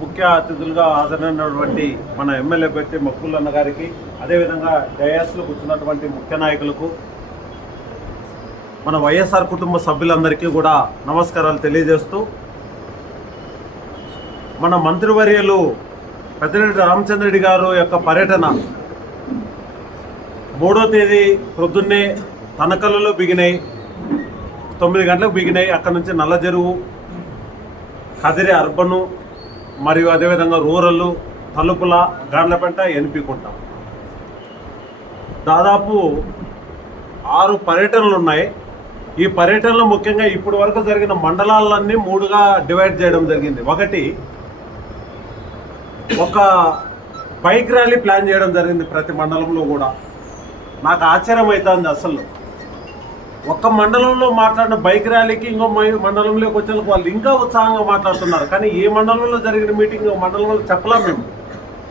ముఖ్య అతిథులుగా హాజరైనటువంటి మన ఎమ్మెల్యే అభ్యర్థి మక్కులన్న గారికి, అదేవిధంగా డయాస్లో కూర్చున్నటువంటి ముఖ్య నాయకులకు, మన వైఎస్ఆర్ కుటుంబ సభ్యులందరికీ కూడా నమస్కారాలు తెలియజేస్తూ, మన మంత్రివర్యులు పెద్దిరెడ్డి రామచంద్రరెడ్డి గారు యొక్క పర్యటన 3వ తేదీ ప్రొద్దున్నే తనకల్లులో బిగినాయి, 9 గంటలకు బిగినాయి. అక్కడ నుంచి నల్లజెరువు, కదిరి అర్బను మరియు అదేవిధంగా రూరల్, తలుపుల, గాండ్లపెంట, ఎన్పికుంట, దాదాపు 6 పర్యటనలు ఉన్నాయి. ఈ పర్యటనలో ముఖ్యంగా ఇప్పటి వరకు జరిగిన మండలాలన్నీ 3గా డివైడ్ చేయడం జరిగింది. ఒకటి, ఒక బైక్ ర్యాలీ ప్లాన్ చేయడం జరిగింది ప్రతి మండలంలో కూడా. నాకు ఆశ్చర్యం అవుతుంది, అసలు ఒక్క మండలంలో మాట్లాడిన బైక్ ర్యాలీకి ఇంకో మండలంలోకి వచ్చేందుకు వాళ్ళు ఇంకా ఉత్సాహంగా మాట్లాడుతున్నారు. కానీ ఏ మండలంలో జరిగిన మీటింగ్ మండలంలో చెప్పలేం మేము.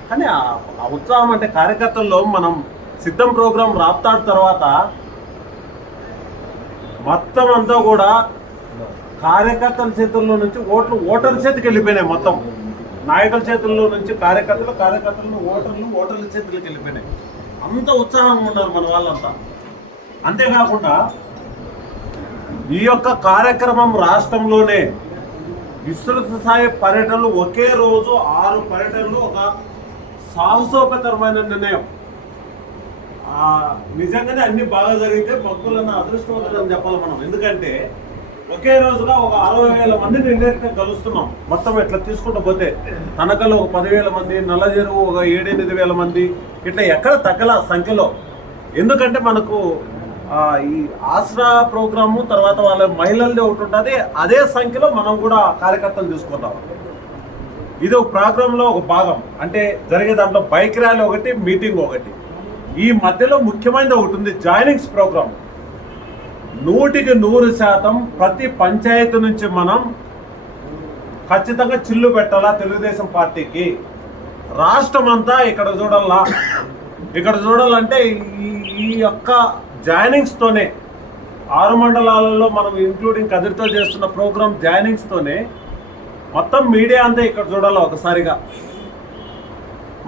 కానీ ఆ ఉత్సాహం అంటే కార్యకర్తల్లో మనం సిద్ధం ప్రోగ్రాం రాప్తాడు తర్వాత మొత్తం అంతా కూడా కార్యకర్తల చేతుల్లో నుంచి ఓటర్ల చేతికి వెళ్ళిపోయినాయి. మొత్తం నాయకుల చేతుల్లో నుంచి కార్యకర్తలు ఓటర్ల చేతులకు వెళ్ళిపోయినాయి. అంత ఉత్సాహంగా ఉన్నారు మన వాళ్ళంతా. అంతేకాకుండా ఈ యొక్క కార్యక్రమం రాష్ట్రంలోనే విస్తృత స్థాయి పర్యటనలు, ఒకే రోజు 6 పర్యటనలు ఒక సాహసోపేతరమైన నిర్ణయం. నిజంగానే అన్ని బాగా జరిగితే భక్తులను అదృష్టవంతులని చెప్పాలి మనం. ఎందుకంటే ఒకే రోజుగా ఒక 60,000 మందిని ఇండైరెక్ట్గా కలుస్తున్నాం. మొత్తం ఇట్లా తీసుకుంటూ పోతే తనకలో ఒక 10,000 మంది, నల్లజెరువు ఒక 7-8,000 మంది, ఇట్లా ఎక్కడ తగ్గల సంఖ్యలో. ఎందుకంటే మనకు ఈ ఆసరా ప్రోగ్రాము తర్వాత వాళ్ళ మహిళలది ఒకటి ఉంటుంది, అదే సంఖ్యలో మనం కూడా కార్యకర్తలు తీసుకుంటాం. ఇది ఒక ప్రోగ్రాంలో ఒక భాగం. అంటే జరిగే దాంట్లో బైక్ ర్యాలీ ఒకటి, మీటింగ్ ఒకటి. ఈ మధ్యలో ముఖ్యమైనది ఒకటి ఉంది, జాయినింగ్స్ ప్రోగ్రామ్. 100% ప్రతి పంచాయతీ నుంచి మనం ఖచ్చితంగా చిల్లు పెట్టాలా తెలుగుదేశం పార్టీకి. రాష్ట్రం అంతా ఇక్కడ చూడాలంటే ఈ యొక్క జాయినింగ్స్తోనే 6 మండలాలలో మనం ఇంక్లూడింగ్ కదిరితో చేస్తున్న ప్రోగ్రామ్ జాయినింగ్స్తోనే మొత్తం మీడియా అంతా ఇక్కడ చూడాలి ఒకసారిగా.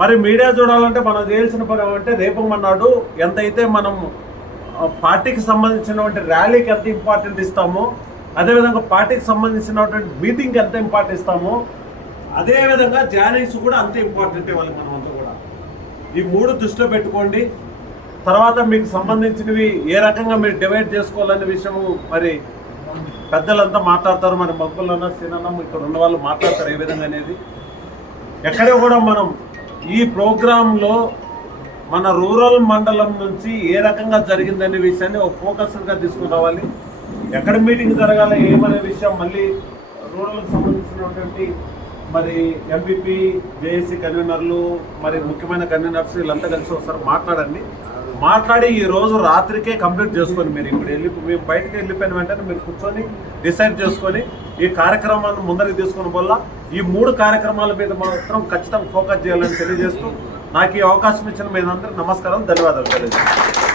మరి మీడియా చూడాలంటే మనం చేయాల్సిన పని అంటే రేపు మన్నాడు ఎంతైతే మనం పార్టీకి సంబంధించినటువంటి ర్యాలీకి ఎంత ఇంపార్టెంట్ ఇస్తామో, అదేవిధంగా పార్టీకి సంబంధించినటువంటి మీటింగ్కి ఎంత ఇంపార్టెంట్ ఇస్తామో, అదేవిధంగా జాయినింగ్స్ కూడా అంతే ఇంపార్టెంట్ ఇవ్వాలి మనమంతా కూడా. ఈ 3 దృష్టిలో పెట్టుకోండి. తర్వాత మీకు సంబంధించినవి ఏ రకంగా మీరు డివైడ్ చేసుకోవాలనే విషయము మరి పెద్దలంతా మాట్లాడతారు. మరి మగ్గులన్న సీనన్న ఇక్కడ ఉన్న వాళ్ళు మాట్లాడతారు ఏ విధంగా అనేది. ఎక్కడే కూడా మనం ఈ ప్రోగ్రాంలో మన రూరల్ మండలం నుంచి ఏ రకంగా జరిగిందనే విషయాన్ని ఒక ఫోకస్గా తీసుకుని రావాలి. ఎక్కడ మీటింగ్ జరగాలి ఏమనే విషయం మళ్ళీ రూరల్కి సంబంధించినటువంటి మరి ఎంపీపీ, జేఏసీ కన్వీనర్లు, మరి ముఖ్యమైన కన్వీనర్స్ వీళ్ళంతా కలిసి ఒకసారి మాట్లాడి ఈ రోజు రాత్రికే కంప్లీట్ చేసుకొని మీరు మేము బయటకు వెళ్ళిపోయిన వెంటనే మీరు కూర్చొని డిసైడ్ చేసుకొని ఈ కార్యక్రమాన్ని ముందరికి తీసుకుని వల్ల ఈ 3 కార్యక్రమాల మీద మాత్రం ఖచ్చితంగా ఫోకస్ చేయాలని తెలియజేస్తూ నాకు ఈ అవకాశం ఇచ్చిన మీ అందరికీ నమస్కారం, ధన్యవాదాలు తెలియజేస్తాను.